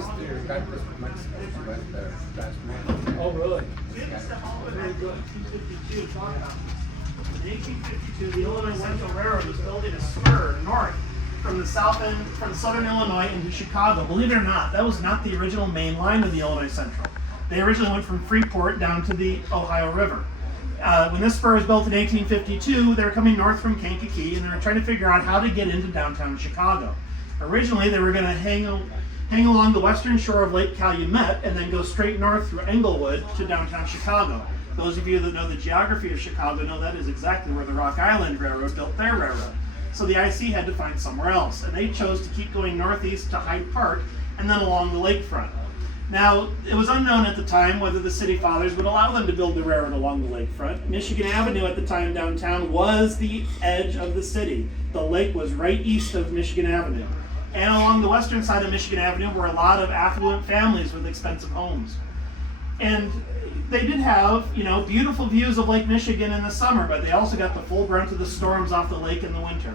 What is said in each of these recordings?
sister got this from Mexico. She went there last month. Oh, really? Very good. 1852, in 1852, the Illinois Central Railroad was building a spur north from the south end, from southern Illinois into Chicago. Believe it or not, that was not the original main line of the Illinois Central. They originally went from Freeport down to the Ohio River. When this spur was built in 1852, they were coming north from Kankakee, and they were trying to figure out how to get into downtown Chicago. Originally, they were going to hang along the western shore of Lake Calumet and then go straight north through Englewood to downtown Chicago. Those of you that know the geography of Chicago know that is exactly where the Rock Island Railroad built their railroad. So the IC had to find somewhere else, and they chose to keep going northeast to Hyde Park and then along the lakefront. Now, it was unknown at the time whether the city fathers would allow them to build the railroad along the lakefront. Michigan Avenue at the time downtown was the edge of the city. The lake was right east of Michigan Avenue. And along the western side of Michigan Avenue were a lot of affluent families with expensive homes. And they did have, beautiful views of Lake Michigan in the summer, but they also got the full brunt of the storms off the lake in the winter.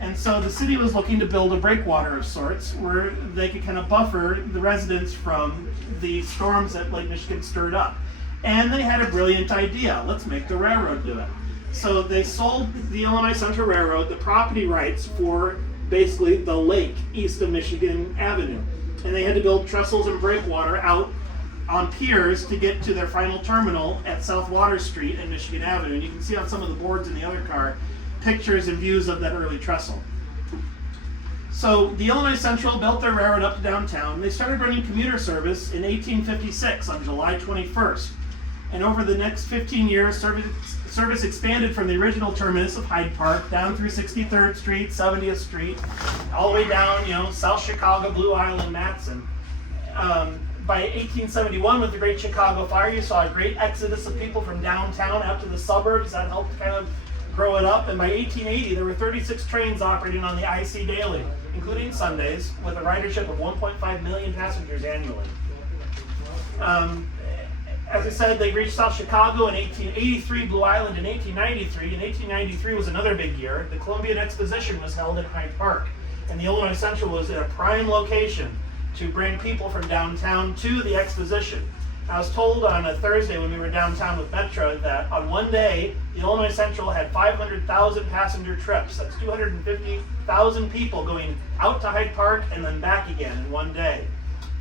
And so the city was looking to build a breakwater of sorts where they could kind of buffer the residents from the storms that Lake Michigan stirred up. And they had a brilliant idea. Let's make the railroad do it. So they sold the Illinois Central Railroad the property rights for basically the lake east of Michigan Avenue. And they had to build trestles and breakwater out on piers to get to their final terminal at South Water Street and Michigan Avenue. And you can see on some of the boards in the other car pictures and views of that early trestle. So the Illinois Central built their railroad up to downtown. They started running commuter service in 1856 on July 21st. And over the next 15 years, service expanded from the original terminus of Hyde Park down through 63rd Street, 70th Street, all the way down, South Chicago, Blue Island, Matson. By 1871, with the Great Chicago Fire, you saw a great exodus of people from downtown out to the suburbs. That helped kind of grow it up. And by 1880, there were 36 trains operating on the IC daily, including Sundays, with a ridership of 1.5 million passengers annually. As I said, they reached South Chicago in 1883, Blue Island in 1893. And 1893 was another big year. The Columbian Exposition was held in Hyde Park, and the Illinois Central was in a prime location to bring people from downtown to the exposition. I was told on a Thursday when we were downtown with Metra that on one day, the Illinois Central had 500,000 passenger trips. That's 250,000 people going out to Hyde Park and then back again in one day.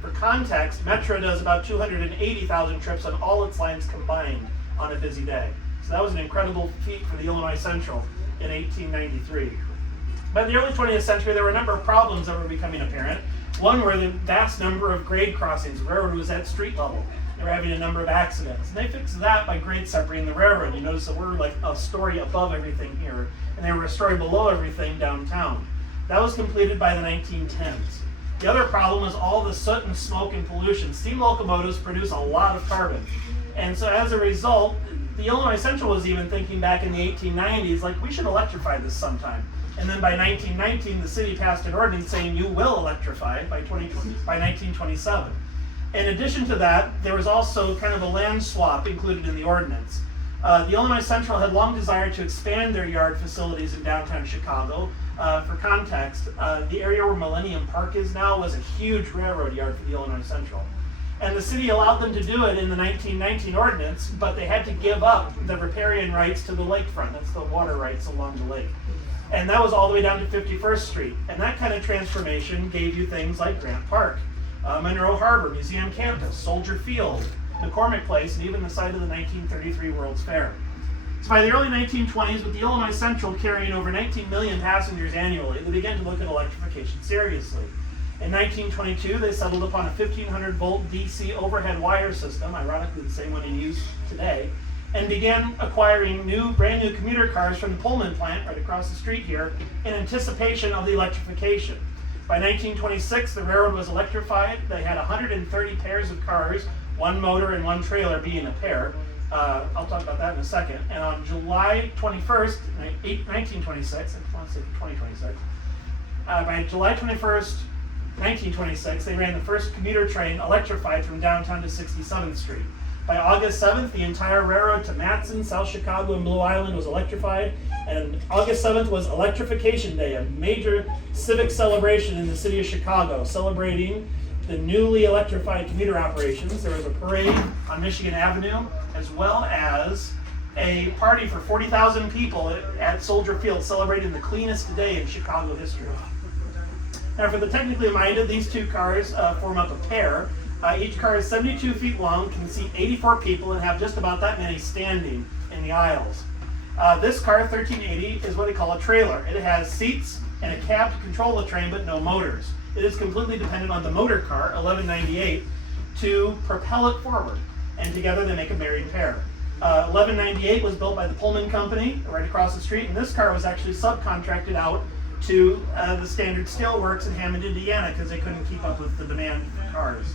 For context, Metra does about 280,000 trips on all its lines combined on a busy day. So that was an incredible feat for the Illinois Central in 1893. By the early 20th century, there were a number of problems that were becoming apparent. One were the vast number of grade crossings. The railroad was at street level. They were having a number of accidents. And they fixed that by grade separating the railroad. You notice that we're like a story above everything here, and they were a story below everything downtown. That was completed by the 1910s. The other problem is all the soot and smoke and pollution. Steam locomotives produce a lot of carbon. And so as a result, the Illinois Central was even thinking back in the 1890s, like, we should electrify this sometime. And then by 1919, the city passed an ordinance saying you will electrify by 1927. In addition to that, there was also kind of a land swap included in the ordinance. The Illinois Central had long desired to expand their yard facilities in downtown Chicago. For context, the area where Millennium Park is now was a huge railroad yard for the Illinois Central. And the city allowed them to do it in the 1919 ordinance, but they had to give up the riparian rights to the lakefront. That's the water rights along the lake. And that was all the way down to 51st Street. And that kind of transformation gave you things like Grant Park, Monroe Harbor, Museum Campus, Soldier Field, McCormick Place, and even the site of the 1933 World's Fair. So by the early 1920s, with the Illinois Central carrying over 19 million passengers annually, they began to look at electrification seriously. In 1922, they settled upon a 1,500-volt DC overhead wire system, ironically the same one in use today, and began acquiring brand new commuter cars from the Pullman plant right across the street here in anticipation of the electrification. By 1926, the railroad was electrified. They had 130 pairs of cars, one motor and one trailer being a pair. I'll talk about that in a second. And on July 21st, 1926, I want to say 2026, by July 21st, 1926, they ran the first commuter train electrified from downtown to 67th Street. By August 7th, the entire railroad to Matson, South Chicago, and Blue Island was electrified, and August 7th was Electrification Day, a major civic celebration in the city of Chicago, celebrating the newly electrified commuter operations. There was a parade on Michigan Avenue, as well as a party for 40,000 people at Soldier Field celebrating the cleanest day in Chicago history. Now for the technically minded, these two cars form up a pair. Each car is 72 feet long, can seat 84 people, and have just about that many standing in the aisles. This car, 1380, is what they call a trailer. It has seats and a cab to control the train, but no motors. It is completely dependent on the motor car, 1198, to propel it forward, and together they make a married pair. 1198 was built by the Pullman Company right across the street, and this car was actually subcontracted out to the Standard Steelworks in Hammond, Indiana, because they couldn't keep up with the demand for cars.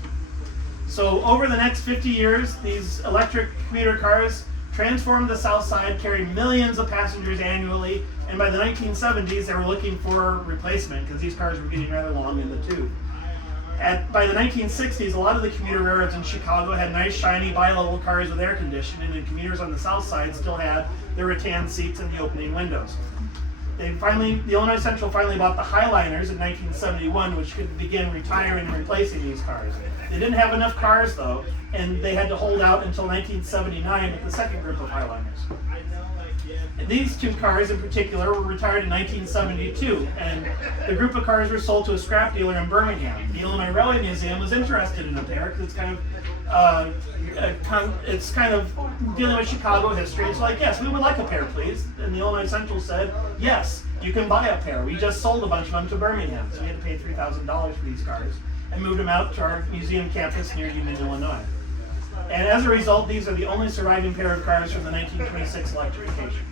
So over the next 50 years, these electric commuter cars transformed the South Side, carried millions of passengers annually, and by the 1970s, they were looking for replacement because these cars were getting rather long in the tooth. By the 1960s, a lot of the commuter railroads in Chicago had nice, shiny, bi-level cars with air conditioning, and commuters on the South Side still had their rattan seats and the opening windows. The Illinois Central finally bought the Highliners in 1971, which could begin retiring and replacing these cars. They didn't have enough cars, though, and they had to hold out until 1979 with the second group of Highliners. These two cars in particular were retired in 1972, and the group of cars were sold to a scrap dealer in Birmingham. The Illinois Railway Museum was interested in a pair because it's kind of dealing with Chicago history. It's like, yes, we would like a pair, please. And the Illinois Central said, yes, you can buy a pair. We just sold a bunch of them to Birmingham, so we had to pay $3,000 for these cars and moved them out to our museum campus near Union, Illinois. And as a result, these are the only surviving pair of cars from the 1926 Electrification.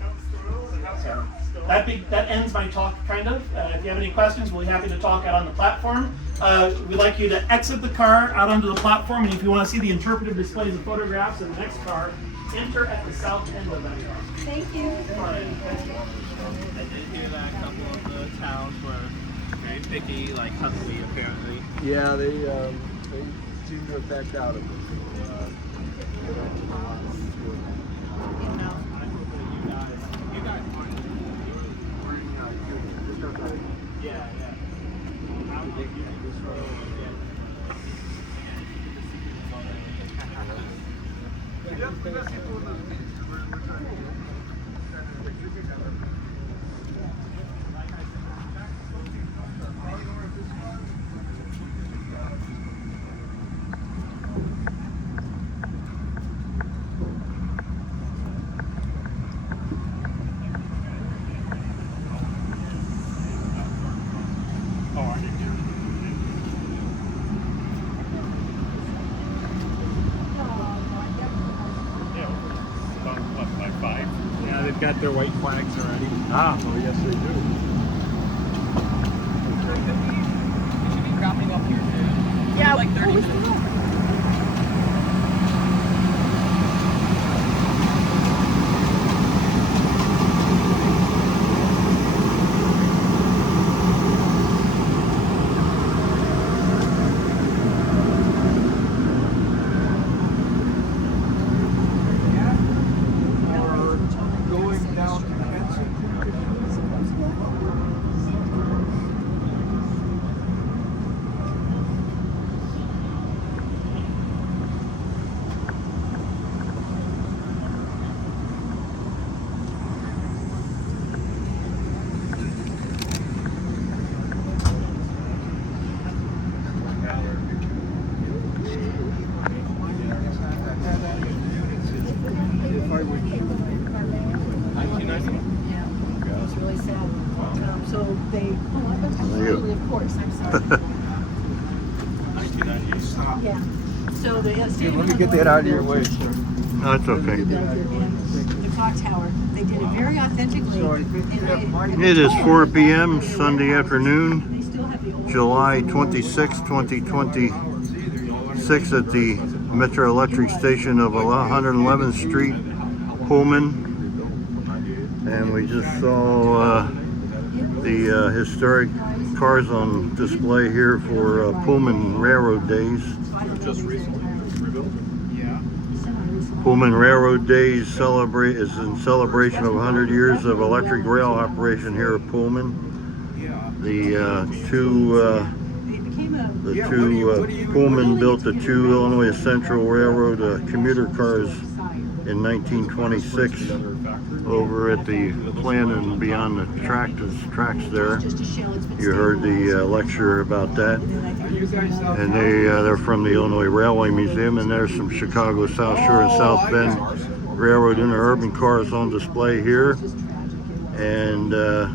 So that ends my talk, kind of. If you have any questions, we'll be happy to talk out on the platform. We'd like you to exit the car out onto the platform, and if you want to see the interpretive displays of photographs of the next car, enter at the south end of that car. Thank you. All right. I did hear that a couple of the towns were very picky, like Huntley apparently. Yeah, they seem to have backed out of it. They've got their white flags already. Ah, oh yes they do. You should be dropping up here soon. Yeah, Like 30 minutes. Of course, I'm sorry. Yeah. So the Let me get that out of your way, sir. No, it's okay. The clock tower. They did it very authentically. It is 4 p.m. Sunday afternoon, They still have the old July 26, 2026 at the Metra Electric Station of 111th Street, Pullman. And we just saw the historic cars on display here for Pullman Railroad Days. Just recently rebuilt. Yeah. Pullman Railroad Days is in celebration of 100 years of electric rail operation here at Pullman. Yeah. The two The two Pullman built the two Illinois Central Railroad commuter cars in 1926 over at the plant and beyond the tracks there. You heard the lecture about that. And they're from the Illinois Railway Museum, and there's some Chicago South Shore and South Bend Railroad interurban cars on display here. And the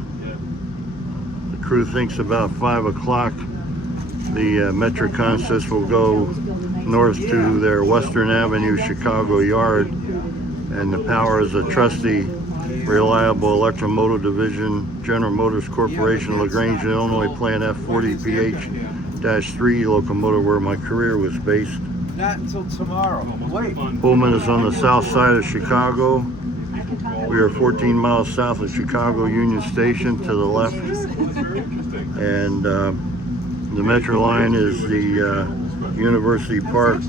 crew thinks about 5 o'clock the Metra consist will go north to their Western Avenue Chicago yard, and the power is a trusty, reliable Electromotive Division, General Motors Corporation, LaGrange, Illinois Plant F40PH-3 locomotive where my career was based. Not until tomorrow. Wait. Pullman is on the south side of Chicago. We are 14 miles south of Chicago Union Station to the left. And the Metra line is the University Park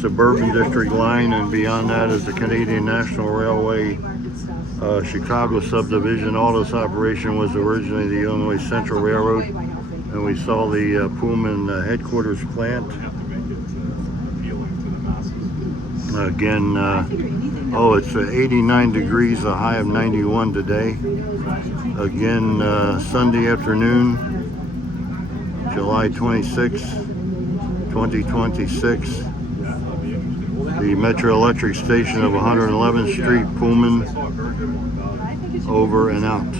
Suburban District line, and beyond that is the Canadian National Railway Chicago subdivision. All this operation was originally the Illinois Central Railroad, and we saw the Pullman headquarters plant. Again, it's 89 degrees, a high of 91 today. Again, Sunday afternoon, July 26, 2026. The Metra Electric Station of 111th Street, Pullman, over and out.